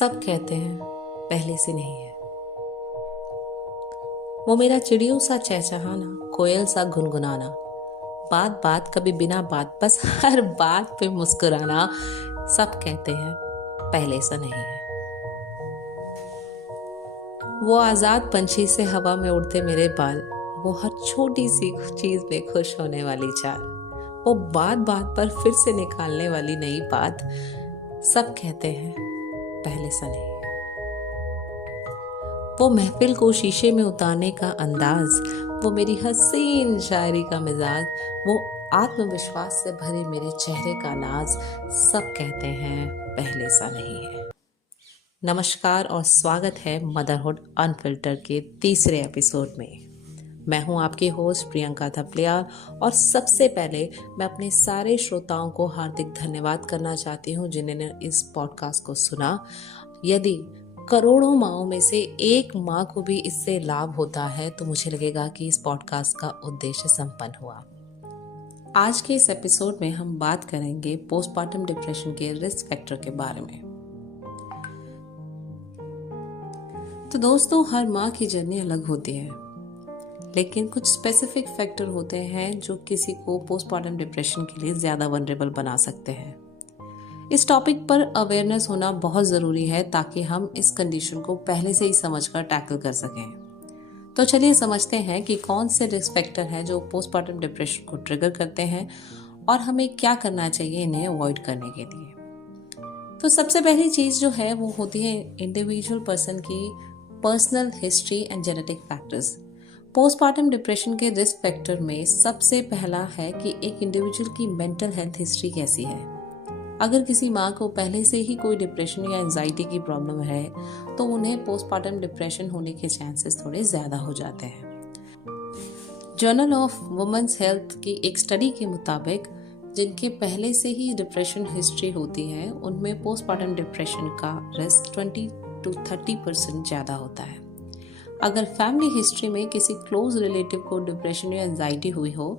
सब कहते हैं पहले से नहीं है। वो मेरा चिड़ियों सा चहचहाना, कोयल सा गुनगुनाना, बात बात कभी बिना बात बस हर बात पे मुस्कुराना, सब कहते हैं पहले सा नहीं है। वो आजाद पंछी से हवा में उड़ते मेरे बाल, वो हर छोटी सी चीज में खुश होने वाली चाल, वो बात बात पर फिर से निकालने वाली नई बात, सब कहते हैं पहले सा नहीं है। वो महफिल को शीशे में उतारने का अंदाज, वो मेरी हसीन शायरी का मिजाज, वो आत्मविश्वास से भरे मेरे चेहरे का नाज, सब कहते हैं पहले सा नहीं है। नमस्कार और स्वागत है मदरहुड अनफिल्टर के तीसरे एपिसोड में। मैं हूं आपकी होस्ट प्रियंका थपलियाल और सबसे पहले मैं अपने सारे श्रोताओं को हार्दिक धन्यवाद करना चाहती हूं जिन्होंने इस पॉडकास्ट को सुना। यदि करोड़ों माँओं में से एक माँ को भी इससे लाभ होता है तो मुझे लगेगा कि इस पॉडकास्ट का उद्देश्य संपन्न हुआ। आज के इस एपिसोड में हम बात करेंगे पोस्टपार्टम डिप्रेशन के रिस्क फैक्टर के बारे में। तो दोस्तों, हर माँ की जर्नी अलग होती है, लेकिन कुछ स्पेसिफिक फैक्टर होते हैं जो किसी को पोस्टपार्टम डिप्रेशन के लिए ज़्यादा वनरेबल बना सकते हैं। इस टॉपिक पर अवेयरनेस होना बहुत ज़रूरी है ताकि हम इस कंडीशन को पहले से ही समझकर टैकल कर सकें। तो चलिए समझते हैं कि कौन से रिस्क फैक्टर हैं जो पोस्टपार्टम डिप्रेशन को ट्रिगर करते हैं और हमें क्या करना चाहिए इन्हें अवॉइड करने के लिए। तो सबसे पहली चीज़ जो है वो होती है इंडिविजुअल पर्सन की personal history and genetic factors. Postpartum depression के रिस्क फैक्टर में सबसे पहला है कि एक इंडिविजुअल की मेंटल हेल्थ हिस्ट्री कैसी है। अगर किसी माँ को पहले से ही कोई डिप्रेशन या एंजाइटी की प्रॉब्लम है तो उन्हें पोस्टपार्टम डिप्रेशन होने के चांसेस थोड़े ज़्यादा हो जाते हैं। जर्नल ऑफ वुमेन्स हेल्थ की एक स्टडी के मुताबिक जिनके पहले से ही डिप्रेशन हिस्ट्री होती है उनमें पोस्टपार्टम डिप्रेशन का रिस्क 20 to 30% ज़्यादा होता है। अगर फैमिली हिस्ट्री में किसी क्लोज रिलेटिव को डिप्रेशन या एंजाइटी हुई हो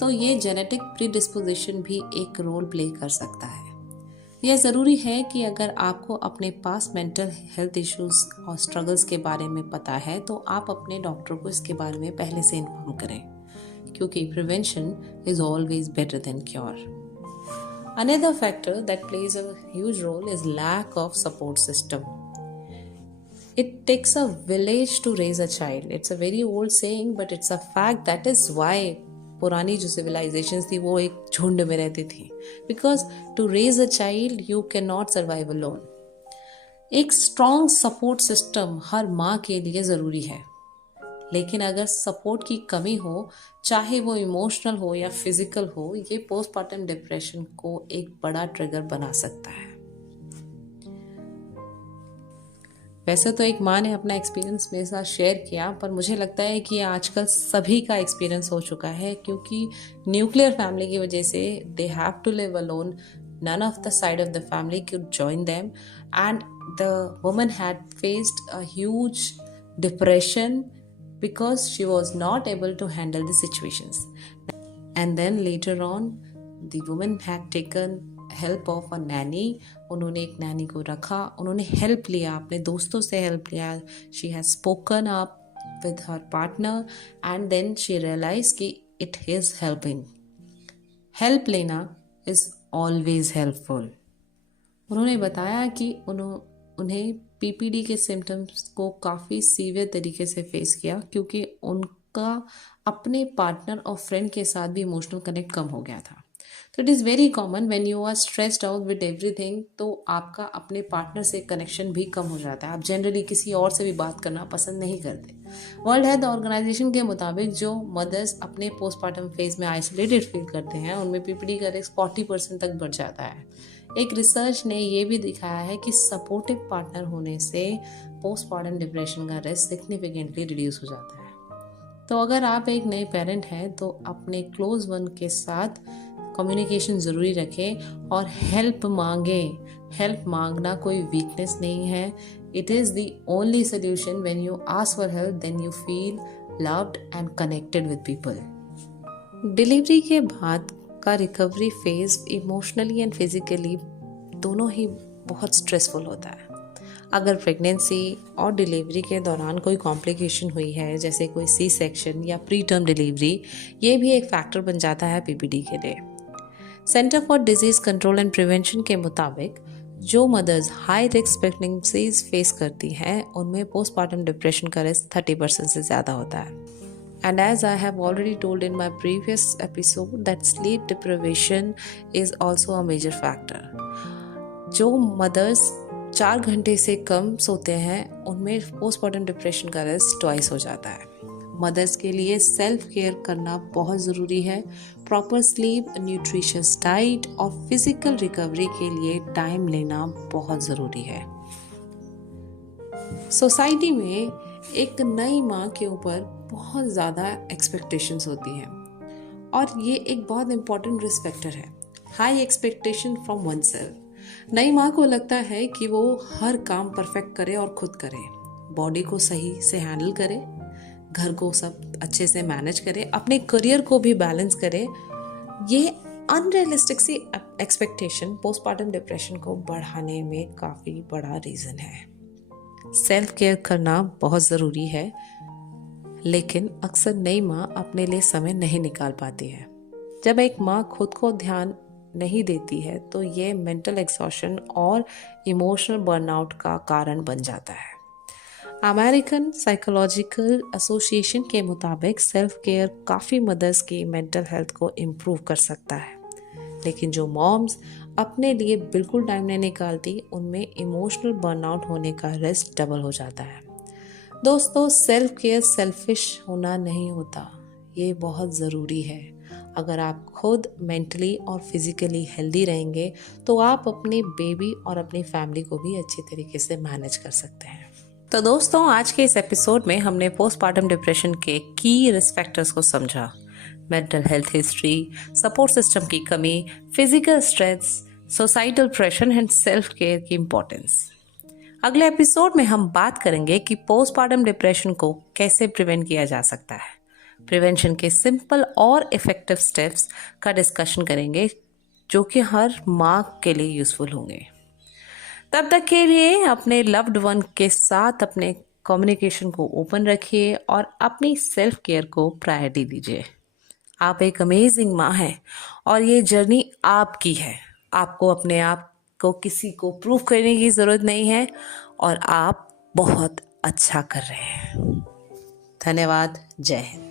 तो ये जेनेटिक प्रीडिस्पोजिशन भी एक रोल प्ले कर सकता है। यह ज़रूरी है कि अगर आपको अपने पास मेंटल हेल्थ इश्यूज और स्ट्रगल्स के बारे में पता है तो आप अपने डॉक्टर को इसके बारे में पहले से इन्फॉर्म करें, क्योंकि prevention is always better than cure. Another factor that plays a huge role is lack of support system. It takes a village to raise a child. It's a very old saying, but it's a fact. That is why पुरानी जो civilisations थी वो एक झुंड में रहती थी, because to raise a child you can not survive alone. एक स्ट्रॉन्ग सपोर्ट सिस्टम हर माँ के लिए ज़रूरी है, लेकिन अगर सपोर्ट की कमी हो, चाहे वो इमोशनल हो या फिजिकल हो, ये पोस्टपार्टम डिप्रेशन को एक बड़ा ट्रिगर बना सकता है। वैसे तो एक माँ ने अपना एक्सपीरियंस मेरे साथ शेयर किया, पर मुझे लगता है कि आजकल सभी का एक्सपीरियंस हो चुका है, क्योंकि न्यूक्लियर फैमिली की वजह से they have to live alone. None of the side of the family could join them, and the woman had faced a huge depression because she was not able to handle the situations. And then later on, the woman had taken help of a Naini. उन्होंने एक नैनी को रखा, उन्होंने help लिया, अपने दोस्तों से help लिया। She has spoken up with her partner and then she realise कि इट इज हेल्पिंग। हेल्प लेना इज ऑलवेज हेल्पफुल। उन्होंने बताया कि उन्हें पीपीडी के सिम्टम्स को काफ़ी सीवियर तरीके से फेस किया, क्योंकि उनका अपने पार्टनर और फ्रेंड के साथ भी इमोशनल कनेक्ट कम हो गया था। तो it is very common when you are stressed out with everything, तो आपका अपने पार्टनर से कनेक्शन भी कम हो जाता है। आप जनरली किसी और से भी बात करना पसंद नहीं करते। वर्ल्ड हेल्थ ऑर्गेनाइजेशन के मुताबिक जो मदर्स अपने पोस्टपार्टम फेज में आइसोलेटेड फील करते हैं उनमें पीपीडी का रिस्क 40% तक बढ़ जाता है। एक रिसर्च ने ये भी दिखाया है कि सपोर्टिव पार्टनर होने से पोस्टपार्टम डिप्रेशन का रिस्क सिग्निफिकेंटली रिड्यूस हो जाता है। तो अगर आप एक नए पेरेंट हैं तो अपने क्लोज वन के साथ कम्युनिकेशन ज़रूरी रखें और हेल्प मांगें। हेल्प मांगना कोई वीकनेस नहीं है। It is the only solution. When you ask for help then you feel loved and connected with people. Delivery के बाद का recovery phase emotionally and physically दोनों ही बहुत स्ट्रेसफुल होता है। अगर प्रेगनेंसी और डिलीवरी के दौरान कोई कॉम्प्लिकेशन हुई है, जैसे कोई सी सेक्शन या प्री टर्म डिलीवरी, ये भी एक फैक्टर बन जाता है पीपीडी के लिए। Center for disease control and prevention के मुताबिक जो mothers high risk pregnancies face करती हैं उनमें पोस्टमार्टम डिप्रेशन का रिस्क 30% से ज़्यादा होता है। And as I have already told in my previous episode that sleep deprivation is also a major factor. जो मदर्स 4 घंटे से कम सोते हैं उनमें पोस्टमार्टम डिप्रेशन का रिस्क ट्वाइस हो जाता है। मदर्स के लिए सेल्फ केयर करना बहुत ज़रूरी है। प्रॉपर स्लीप, न्यूट्रिशियस डाइट और फिजिकल रिकवरी के लिए टाइम लेना बहुत ज़रूरी है। सोसाइटी में एक नई माँ के ऊपर बहुत ज़्यादा एक्सपेक्टेशंस होती हैं और ये एक बहुत इम्पॉर्टेंट रिस्क फैक्टर है। High expectation from one self. नई माँ को लगता है कि वो हर काम परफेक्ट करे और खुद करे, बॉडी को सही से हैंडल करे, घर को सब अच्छे से मैनेज करे, अपने करियर को भी बैलेंस करे। ये अनरियलिस्टिक सी एक्सपेक्टेशन पोस्टमार्टम डिप्रेशन को बढ़ाने में काफ़ी बड़ा रीज़न है। सेल्फ केयर करना बहुत ज़रूरी है, लेकिन अक्सर नई माँ अपने लिए समय नहीं निकाल पाती है। जब एक माँ खुद को ध्यान नहीं देती है तो ये मेंटल एग्जॉशन और इमोशनल बर्नआउट का कारण बन जाता है। अमेरिकन साइकोलॉजिकल एसोसिएशन के मुताबिक सेल्फ केयर काफ़ी मदर्स की मेंटल हेल्थ को इम्प्रूव कर सकता है, लेकिन जो मॉम्स अपने लिए बिल्कुल टाइम नहीं निकालती उनमें इमोशनल बर्नआउट होने का रिस्क डबल हो जाता है। दोस्तों, सेल्फ केयर सेल्फिश होना नहीं होता, ये बहुत ज़रूरी है। अगर आप खुद मेंटली और फिजिकली हेल्दी रहेंगे तो आप अपनी बेबी और अपनी फैमिली को भी अच्छी तरीके से मैनेज कर सकते हैं। तो दोस्तों, आज के इस एपिसोड में हमने पोस्टमार्टम डिप्रेशन के की रिस्क फैक्टर्स को समझा। Mental health history, support system की कमी, physical stress, societal pressure and self care की इम्पोर्टेंस। अगले एपिसोड में हम बात करेंगे कि पोस्टमार्टम डिप्रेशन को कैसे प्रिवेंट किया जा सकता है। प्रिवेंशन के सिंपल और इफेक्टिव स्टेप्स का डिस्कशन करेंगे जो कि हर माँ के लिए यूजफुल होंगे। तब तक के लिए अपने लव्ड वन के साथ अपने कम्युनिकेशन को ओपन रखिए और अपनी सेल्फ केयर को प्रायोरिटी दीजिए। आप एक अमेजिंग माँ हैं और ये जर्नी आपकी है। आपको अपने आप को किसी को प्रूव करने की ज़रूरत नहीं है और आप बहुत अच्छा कर रहे हैं। धन्यवाद। जय हिंद।